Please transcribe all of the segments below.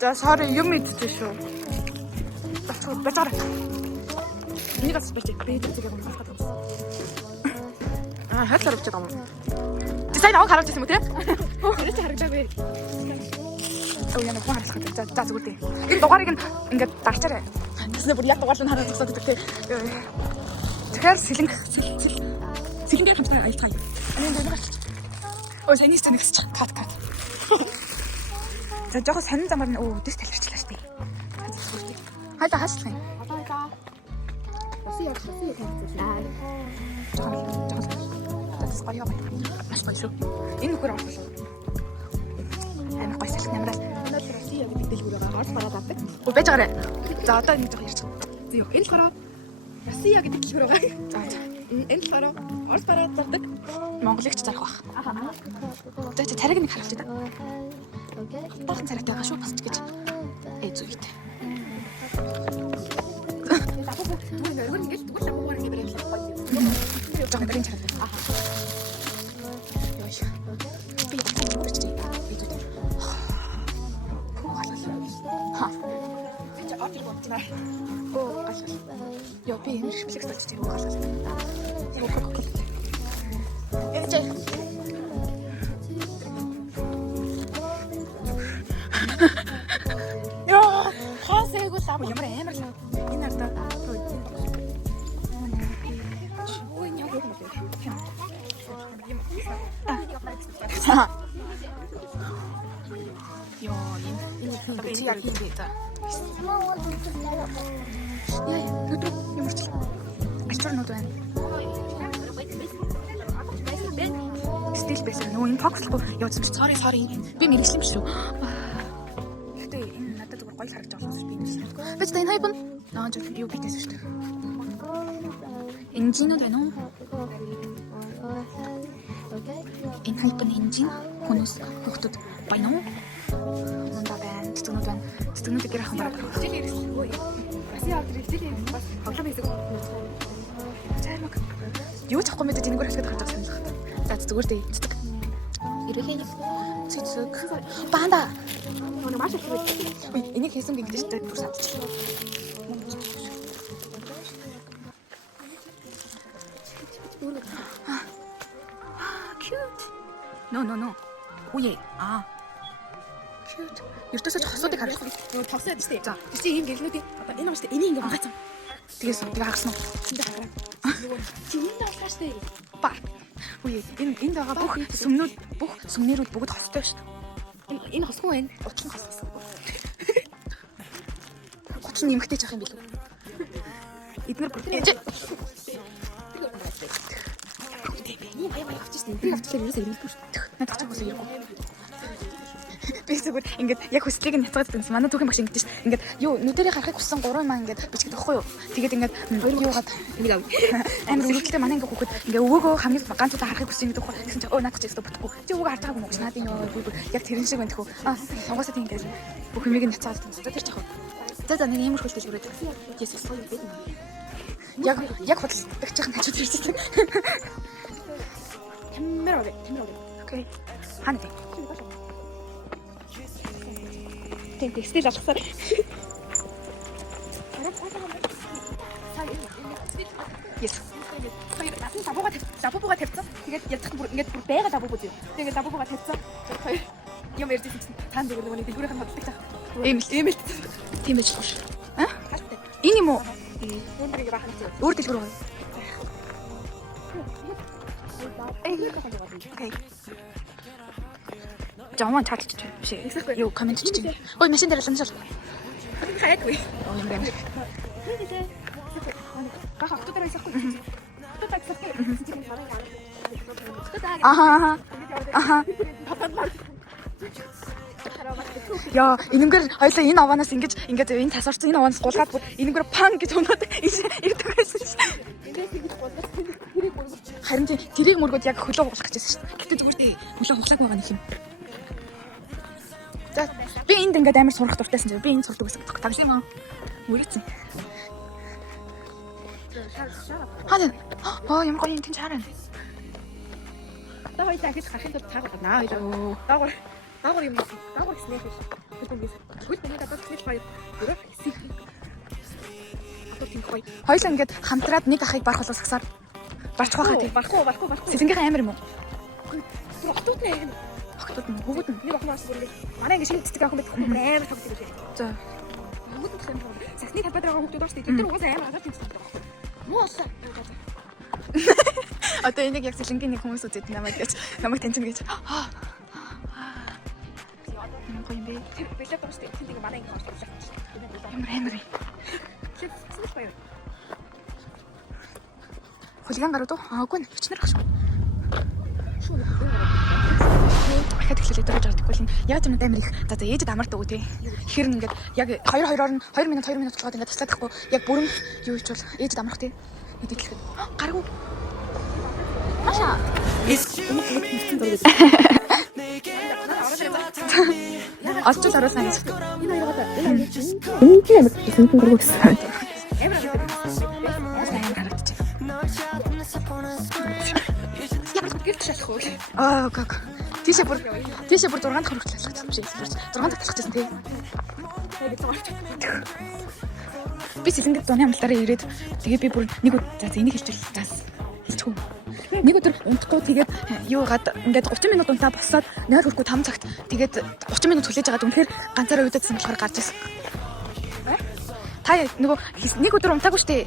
За sorry юм идчихсэн шүү. Бачаараа. Энийг бас бич бийдэг зэрэг юм болоход байна. Хайрлаар авчих юм. Дизайн авах харагдаж байсан юм тий? Тэрээс харагдаагүй. Яа нэг харах гэдэг. За зүгээр дээ. Энэ дугаарыг ингээд дарчаарай. Тэснэ бүр яг дугаар нь хараад зогсоод тий. Тэгэхээр сэлэнгээр хамтдаа аялцгаа юм. Энэ дээр гарч. Ой санийс танигс чад кат. За жоохон сонин замаар нь дэс талирчлаа штэ. Хайда хааслах юм. Бас гоё юм. Маш гоё шүү. Энэ нөхөр авах шүү. Амар гоё салхи намрал. Манай Россия гэдэг дэлгүүр байгаа. Орос бараад авдаг. Өө байж байгаарэ. За одоо ингэ жоох ярьчих. Зөө энэ болохоор Россия гэдэг дэлгүүр байгаа. За. Энэ болохоор Орос бараад авдаг. Монголыг ч зарах бах. За царайг нэг харуулж да. Бахан царайтай байгаа шүү бас ч гэж. Зөө ийт. Jangan kering cara. Yosh. Ha. Kita atur buat mana? Oh, asal. Yo, ini refleks tak sih, oh asal. Yo, kok. Ini cek. Yo, khas ego sama yang mana emer. Ini ada. Yo, ini kecil gitu. Ya, itu yang mesti. Asal nonton. Стил байсан. Нөө энэ токслохгүй явуулсан чи sorry. Би мэрэгчлэн биш үү? Гэтэ энэ надад зүгээр гоё харагдаж байгаа юм би мэрэгчлэн. Бич энэ хайпн. Наа зөв юу битээс шүү дээ. Энжинүүд байна уу? Энэ хайпн энжин хүмүүс хүүхдүүд байна уу? Мунда байна. Тэтгэнүүд гэр ахын бараг. Хичээл ирсэн. Россия авдар хичээл бас тоглоом хийдэг. Займаг. Юу ч ахгүй мэдээд энэгээр хэсгээд гарч байгаа санал хата. За зүгээр дээ. Ирэлээ. Цэцэг. Банда. Манай маш их хэрэгтэй. Ой, энийг хийсэн гинэ гэдэг чинь бүр санагдчих. Cute. No. Үе. Cute. Ертөөсөө хосуудыг харах. Нөө тавсаад штэ. За, чи ийм гэлнүүдийн одоо энэ маш энийг ингэ багацсан. Тэгээ харсан уу? Тэндээ хараа. Чи энэ авах штэ. Ба. Үе. Энд байгаа бүх сүмнэрүүд бүгд хостой штэ. Энэ хосгүй байна. 30 хоссон. 30 нэмэгтэй жах юм билүү? Эднэр бүр. Ийм баяа авчихсан. Би авчихлаа ерөөсөө ирмэлгүй шүү. Надад ч бас ирэхгүй. Би зүгээр ингээд яг хүслийг нь хязгаард байсан. Манай түүхийн багш ингэж шүү. Ингээд юу нүдэрийг харахыг хүссэн 3 маа ингээд бичгээд байхгүй юу? Тэгээд ингээд юугаад ингээд амар өрөвдөлтэй манай ингээд хүүхэд ингээд өвөөгөө хамгийн ганц удаа харахыг хүссэн гэдэг байхгүй. Тэгсэн чинь надад ч ястаа бодохгүй. Чи өвөөгөө харж байгаагүй юм уу? Надын юу яг тэрэн шиг байна тэхүү. Угаасаа тийм ингээд бүх юмыг нь хязгаард байсан. Тэр ч яг. За нэг иймэрхүү хэлбэрээр Jesus. Яг хөдөлгөгч нь хажууд ирсэн. Тэмэрэг. Окей. Ханаа. Тийм стил алгасаар. Yes. Тэгээд насан лабууга тавьсан. Тэгээд ялцах бүр ингээд бүр байга лабуу бүү. Тэгээд лабууга тавьсан. Тэгээд юм ярьдсэн чинь таан дээр нөгөө дэлгүүрийн бодлогч тах. Ийм л. Тийм байж л. Энэ юм уу? Өндрийг бахах. Өөр дэлгүүр байна. Окей. Жаман чатч биш. Юу комент ч чинь. Ой машин дээр л амжаал. Хайдгүй. Юм байна. Гах автодор байсахгүй. Аха. Яа, энэгээр хоёлаа энэ аваанаас ингэж энэ тасарсан энэ аваанаас гулгаад бүр энэгээр пан гэж унаад ирдэг байсан шээ. Харин тэрийг мөргөд яг хөлөө хуглах гэжсэн шүү дээ. Гэтэ зүгээр тий хөлөө хуглааг байгаа нэг юм. За би энд ингээд амар сурах дуртайсан чинь би энд сурдаг байсан. Таглаа юм аа. Үргэцэн. Хаа ямар гоё юм тийм чараа. Та хоёул дахиж гарахын тулд цаагаад наа хоёлоо. Даагаар. Дагуур юм. Дагуур снэйк биш. Хөл бомыг одоо снэйк хоёр. Өөрөө хэсэг. Одоо тийм хоёр. Хоёулаа ингээд хамтраад нэг ахыг барах болоо сагсаар барчих байхаа тий. Барахгүй. Сэлэнгийнхэн амир юм уу? Тэр октод нэ. Октод нь хөвгүүд нь. Нэг охноос бүр манай ингэ шинэ цэцэг охин байдаг амар тоглож байгаа. За. Хөвгүүд нь юм. Сахны талбайд байгаа хүмүүс бааш тийм. Тэр угаасаа амар азар тэмцдэг байгаа. Муу олоо. Одоо энийг яг сэлэнгийн нэг хүмүүс үзээд намайг таньсан гэж. Гоё юм бэ. Тэр бэлээд байгаа шүү дээ. Тэнийг манай ингэ олж Амар. снэйк хоёр. Хулиган гарууд уу? Аагүй нь хичнэр багш. Шүү. Ахад ихлээ дөрөж авдаггүй л яг тэр амар их. За ээжэд амарт өгөө тий. Ихэр нь ингээд яг 2-2-оор нь 2 минут болоод ингээд таслаад байхгүй. Яг бүрэн юу ч бол ээжэд амрах тий. Идэглэхэд. Гаргүй. Маша. Очиж оруулсан гэж. Энэ хоёр гоо. Энэ амар гэсэн дургу гэсэн. Амар харагдчих. ямар гэрч шалах уу? Гаг. Тийшээ бүр 6 дахь хүртэл алхаж чи. 6 дахь алхажсэн тий. Би сэлэнгэд зуны амлалтаараа ирээд тэгээ би бүр нэг за энийг хэлчихв. Нэг өдөр унтахгүй тэгээд юу гад ингээд 30 минут унтаа босоод 0 хүрхгүй 5 цагт тэгээд 30 минут хүлээж агаад үнэхээр ганцаараа уйдадсан болохоор гарч ирсэн. Та нөгөө нэг өдөр унтаагүй штэ.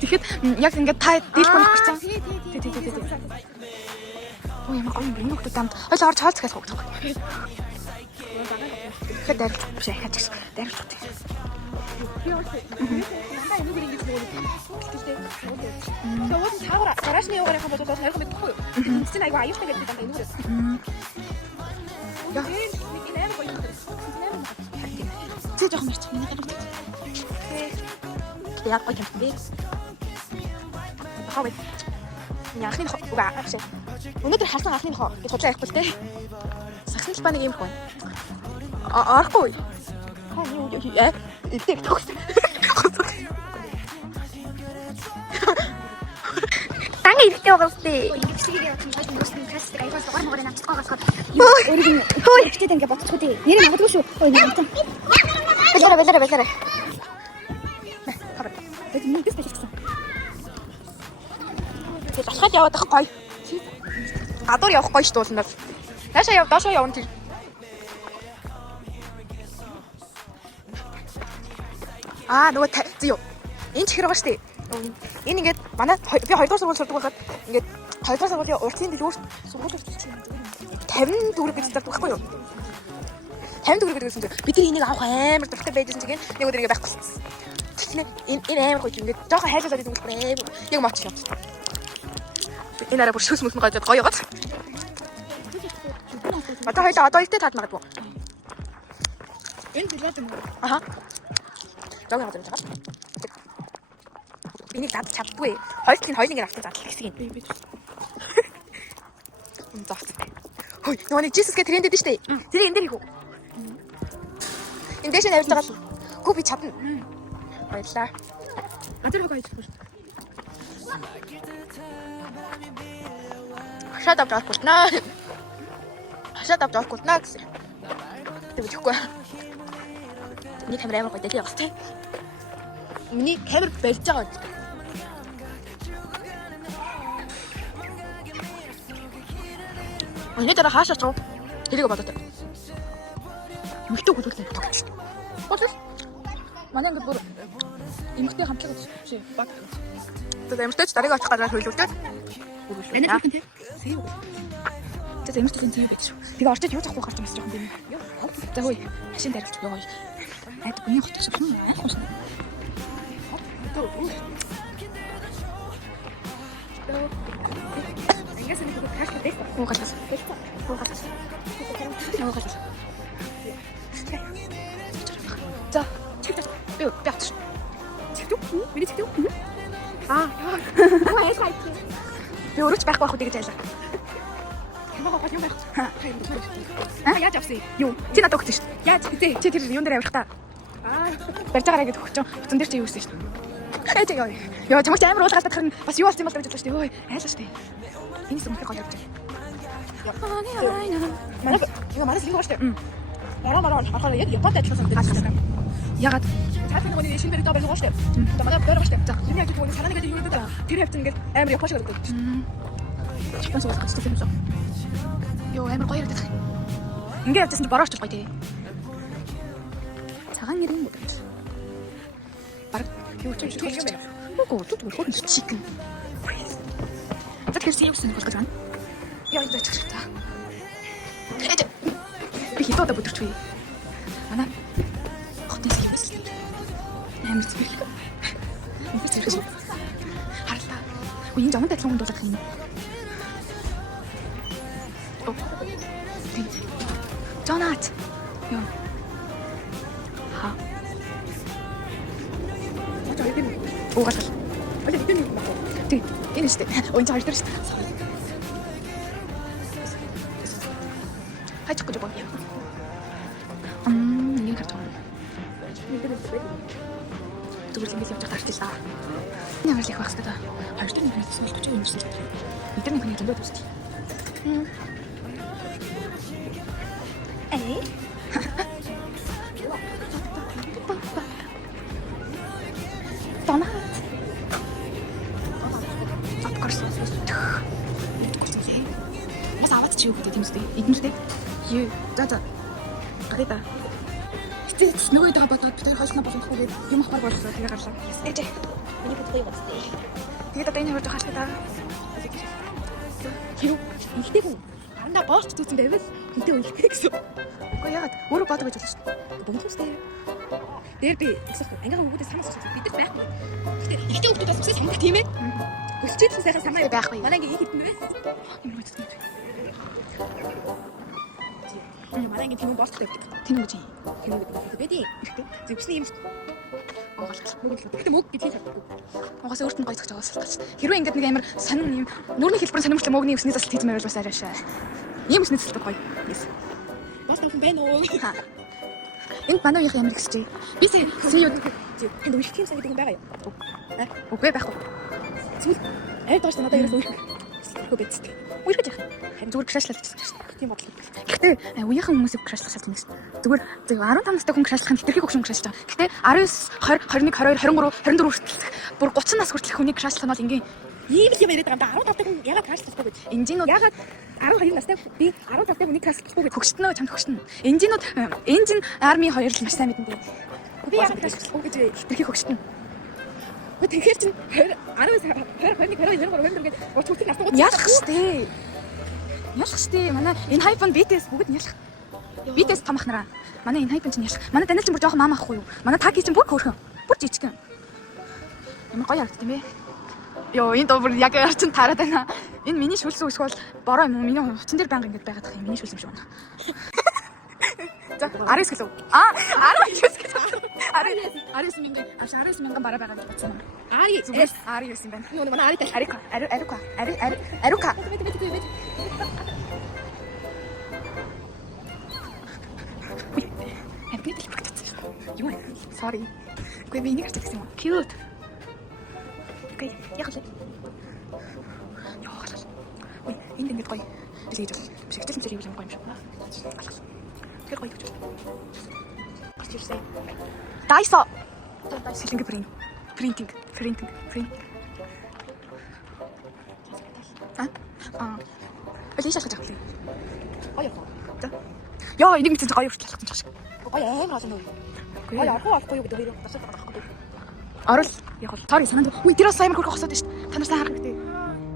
Тэгэхэд яг ингээд та дийлхэн гарсан. Тий. Ой ямар гоё юм бэ? Нүгт дамд. Хойлоо орж хаалцах гэж хогдох. Тэгэхэд дарилж биш яхаж гэсэн. Дарилж тий. Би өөртөө надаа энэ нэг ингэж нөгөө тэгээд таагаар гаражны юугаар яхан бодвол хайрхан байхгүй юу? Эцсийн айгу аюултай гэдэг юм энэ үрээс. Яа. Энэ амар гоё юм даа. Чи жоохон мэрч миний гарууд. Яг гоё юм бэ. Хаваа. Яахны угаа авшаа. Өнөөдөр харсан анхны нохоо гэж бодлоо яахгүй л те. Сахны талбайг юм хөө. Арахгүй. Яа. Эдгээр төгс. Танга ирдэ угаастай. Ингэсгийг яах юм бэ? Мөрсөн кастик айгаас гормогоор навцгаагаас хад. Өөрийг нь хөөе хичээд ингэ бодчихгүй тий. Нэрээ магадгүй шүү. Ой нэг юм. Балараа. Хаваа. Тэд минь дэс ташчихсан. Тэг алхаад яваад ах гоё. Гадуур явах гоё шүү дуулнаар. Таашаа яв, доошоо явна тэр. Нөгөө зөө. Энд чихэр байгаа штэ. Энэ ингээд манай би 2 дугаар сургууль сурдаг байхад ингээд 2 дугаар сургуулийн уртлын дээр юу сургууль уртлч юм. 50 төгрөг гэж зардаг байхгүй юу? 50 төгрөг гэдэг нь бид нар энийг авах амар дуртай байжсэн чинь нэг өдөр ингэ байхгүй болсон. Тэгэхээр энэ амар гоё юм. Ингээд жоохон хайлуулаад идэв бол амар яг моч юм. Энэ арай бүр шүс мүс гоё яваад. Одоо ихтэй таад магадгүй. Энэ билээд юм уу? Аха. Жаахан хадаж байгаа. Биний зад чаддгүй. Хоёулын авсан зад хэсэг юм. Зогт. Хөөе, нөгөө Jesus гэх трендэд штэ. Тэрийг энэ дээр хийх үү? Энэ дэшээ навьж байгаа л. Гүү би чадна. Баярлаа. Газар хог ажиллах шүү. Хашаад авч авахгүй. Хашаад авч авахгүй гэсэн. Тэгвэл ихгүй. Миний камер амар гоё дээ явах тий. Миний камер барьж байгаа гэдэг. Өнөөдөр хаашаач уу? Тэрийг бодоод. Эмэгтэй хөлөглөө тогтчих. Бодлоо. Манай ингээд бүр эмэгтэй хамтлаг гэж баг. Тэгээд эмэгтэйч дарыг очих гараар хөлөвдөд. Энэ хатан тий. Тэгээд эмэгтэй тийм байх шүү. Тэгээ орчиж юу захгүй гарч юмс жоохон бий. За хөөе. Машин дарилж байгаа. Айд үний хотч юм аа. Ингээс нэг хөө тааш гэдэг. Уугалаа. За, би бяц. Чигтүү? Миний чигтүү? Аа яа. Би өрөж байхгүй байх үү гэж байлаа. Ямар гоо юм байх. Яаж авсан? Юу? Чи надад өгсөн шүү дээ. Яаж хизээ? Чи тэр юун дээр авирах та? Барьж байгаараа гэдэг өгч. Утсан дээр чи юу гэсэн шүү дээ. Яа, чамд амар уулгалаад харин бас юу болсон юм бол гэж бодлоо шүү дээ. Ой, айлаа шүү дээ. Энэ юм их гоё явж байна. Манайг ингээ манайс ингэ бааштай. Мараа харахаар яг Японд ажилласан гэдэг. Ягаад Цаасан нөгөө шинэ баригдаа байсан гооштой. Одоо манай бээр бааштай. Тэрний яг нөгөө санаа нэгэд юу гэдэг. Тэр хэвчэн ингээ амар Япон шиг гэдэг. Япон суус гацдаг юм шиг. Йоо амар гоё ярддаг. Ингээ явжсэн чи борооч гоё тий. Цагаан нэрийн мөдөж. Баг юу ч юм байна. Үгүй түр хөрөн чикен. Тэгэхээр сивсэн болох гэж байна. Яа энэ ч та. Би хитода бүдэрчгүй. Манай хотын сивс. Амар зүрх. Би зүрх. Харлаа. Үгүй энэ жаман татлын дуулах юм. Jonat. Юу. Ха. Уугаад. Оле бид нэг баг. Тий. Энэ шүү дээ. Ой энэ хоёр шүү дээ. Хаачих гэж байна. Энэ карт. Зүгээр л ингэж явж таарчлаа. Ямар л их байх хэвээр. Хоёр дахь нэг хэлсэн л 40 юмсан гэдэг. Эдгээр нэг нэг зөндөө төстэй. Эй. Тана. Откорсон. Яс аваад чи юу гэдэг юм бэ? Эднэртэй. Юу. За. Гараа. Тэт нөгөө дэга бодоод бид хоёр хойлно болохгүй гээд юм авахар болсон. Тэгээ гарлаа. Ээж. Миний бодгоо юм байна. Тэгээд одоо энэ хурд хаалт та. Юу? Ихтэй хүн. Андаа боорч түүсэн байвал хинтээ үлдэх гэсэн. Уу яагаад өөрөө бодог гэж болно шүү дээ. Богдохстой. Дээр би гэсэн ангийнхаа хүүхдээс санаа асуусан. Бид нар байхгүй. Гэтэ ихтэй хүүхдүүдээс үсээ санах тийм ээ. Өсчийлсэн сайхан санаа байхгүй. Манай ингээ хитэн бэ? Юм уу гэдэг. Манай ингээ тийм боорчтой гэдэг. Тийм үү? Тийм үү гэдэг. Бэди. Зүгсний юм шүү. Гэтэ мөг гэж хэлэхгүй. Угаас өөрт нь гойцож байгаа салгаж. Хэрвээ ингээд нэг амар сонин юм нүрийн хэлбэр сонирмжлал мөгний өсний засалт хийх мээр бол бас арайшаа. Ийм өсний засалт гоё. Yes. Бас тавхан байна уу? Энд манай үеийн ямар ихсэж. Би сая энд үеих тийм сан гэдэг юм байгаа юу? Үгүй байхгүй. Зүйл айд доош надад ерөөс үеихгүй байцдаг. Үерхэж яах. Харин зүгээр крашлал гэсэн шүү дээ. Тийм бодлоо. Гэхдээ үеийнхэн хүмүүсийг крашлах шалтгаан гэсэн. Зүгээр 15 настай хүн крашлах нь хитрхи хөгшин крашлж байгаа. Гэхдээ 19, 20, 21, 22, 23 хүртэл бүр 30 нас хүртэл хүнийг крашлах нь бол ингийн ийм л юм яриад байгаа юм да. 15 хүн ягаад крашлахгүй гэж. Энжинүүд ягаад 12 настай би 15 tasтай хүнийг крашлахгүй гэж хөгштнөө чамд хөгшнө. Энжинүүд энжин арми хоёр л маш сайн мэднэ. Би ягаад крашлахгүй гэж хитрхи хөгштнө. Тэгэхээр чин 19 гэдэг уч хүртэл настаа ялах штэ. Ялах штэ. Манай энэ хайпон BTS бүгд ялах. BTS том ахнараа. Манай энэ хайпон чинь ялах. Манай Данил чинь бүр жоохон маам ахгүй юу? Манай Таки чинь бүр хөөрхөн. Бүр жижигхэн. Ямар гоё харагдав тийм ээ. Йоо, энэ доо бүр яг ярчин таарад байна. Энэ миний шүлсэн үсгэл бороо юм уу? Миний утсан дээр байнга ингэж байгаад юм. Миний шүлсэн юм шиг байна. За, 19 гэлөө. 19 гэлөө. 19 мянган. 19 мянган бараа байгаа гэж бодсон юм. Зүгээр 19 юм байна. Нөгөө манай Арука. Эпидэл багтсан. Юу вэ? Sorry. Гүй би энийг харж байсан юм. Cute. Окей, яг л. Яа. Ой, энэ ингэ гоё. Би гэж байна. Бишгтэлсэн зэрэг юм гоё юм шиг байна. Тэр гоё гэж байна. Ачирсаа. Дайсо. Сэлэнгэ принтинг. Олий шалгаж авах юм. Гоё яах вэ? Яа, энийг мэдсэн гоё хүртэл алхсан шиг. Гоё амар олон үү. Гоё авахгүй юу гэдэг хоёроо тасалж байгаа байхгүй. Орол яг бол sorry санаанд. Үгүй тэр бас амар хөрх хосоод шүү дээ. Та нар сайн харах хэрэгтэй.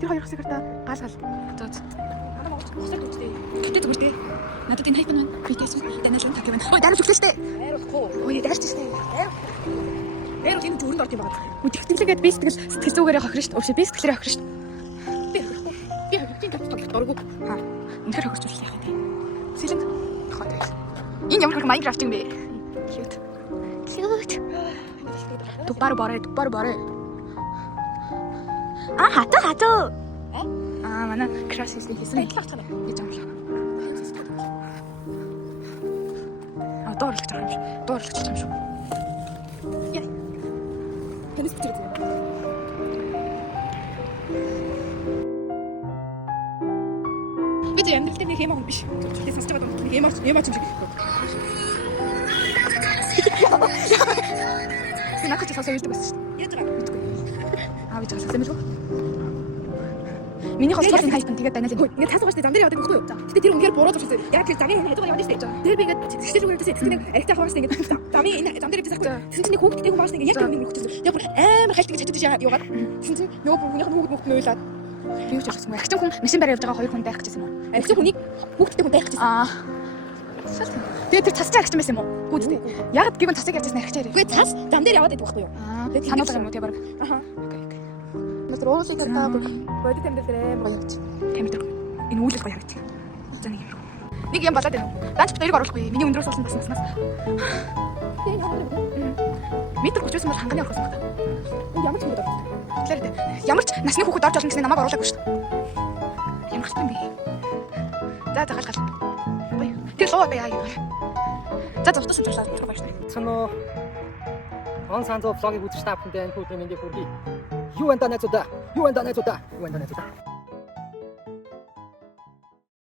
Тэр хоёр хэсэг та гал. За. Манай монгол хосоод үстэй. Гэтэ зүгээр дээ. Надад энэ хайпан байна. BTS данаалан таг байна. Ой данаалж өглөө шүү дээ. Айрахгүй. Ой дайрч шүү дээ. Айрах энэ зүрэнд орд юм байна. Үгүй тэгтгэлгээд би сэтгэл зүгээрээ хохирно шүү дээ. Өвшөө би сэтгэлээрээ хохирно шүү дээ. Би хохирtiin гэж дурггүй. Хаа. Үнэхээр хохирч яах вэ? Сэлэнг. Хот. Энэ ямар хөрх Minecraft юм бэ? Cute. 똑바로 말해. 하죠. 만약 그럴 수 있으면 괜찮아. 떠오르게 잠시. 예. 베니스 찍지. 비주 연결 때 хиймаг биш. Тэгээд сонсож байгаа даа. Хиймаг юм шиг. Би нахач сонсоо ярьдаг байсан шүү дээ. Яаж байгаа? Аа би ч сонсоо мэлгүй. Миний хол цолын хайпан тэгээд данаа л Хөөе, ингээд таасаа штэ зам дээр яваад байхгүй юу? Гэтэ тэр үнээр буруу зурсан. Яг тэр замын хүн хажуугаар яваад штэ. Тэр би ингээд тэгштэй зүгээр үдээсээ тэсгэн аригтай хавааштай ингээд замын энэ зам дээр явчихсан байхгүй юу? Тэсэн чинь нэг хүүхдтэй хүн бааштай ингээд яг тэр нэг хөтөж. Яг бүр амар хальт гэж хатаж яваад. Тэсэн чинь нөгөө бүхнийх нь хүүхд нөөлаад. би юу ч ярьсан. Агчин хүн машин барь явж байгаа хоёр хүн байх гэжсэн юм уу? Аригтай хүнийг хүүхдтэй хүн байх гэсэн. Аа. Тэгээд тэр цасч агчин байсан юм уу? Гүдтэй. Яг гівэн цасыг ярьжсэн аригчаар. Үгүй цаас зам дээр яваад байдаг байхгүй юу? Аа. Сануулга юм уу тий баг. Аха. Окей. Метр уулыг таа бодит амьд дээр гоё явж. Камер дээр. Энэ үүлэл гоё харагч. За нэг юм. Нэг юм болоод байна уу? Даанч хоёрыг оруулахгүй. Миний өндрөөс болсон баснаас. Метр 30-аас мөр ханганы орох юм байна. Энэ ямар ч юм даа. Тэгэхээр ямар ч насны хүүхэд орж олно гэсэн намайг оруулаагүй шүү дээ. Ямар ч юм бэ? За гал. Ой. Тэр лоо бай яа. За зуртсан цаашаа байгаа шүү дээ. Цано он санзо влогийг үзэж та бүхэндээ энэ өдрийн мэндийг хүргэе. Юу энэ данаа зүдаа.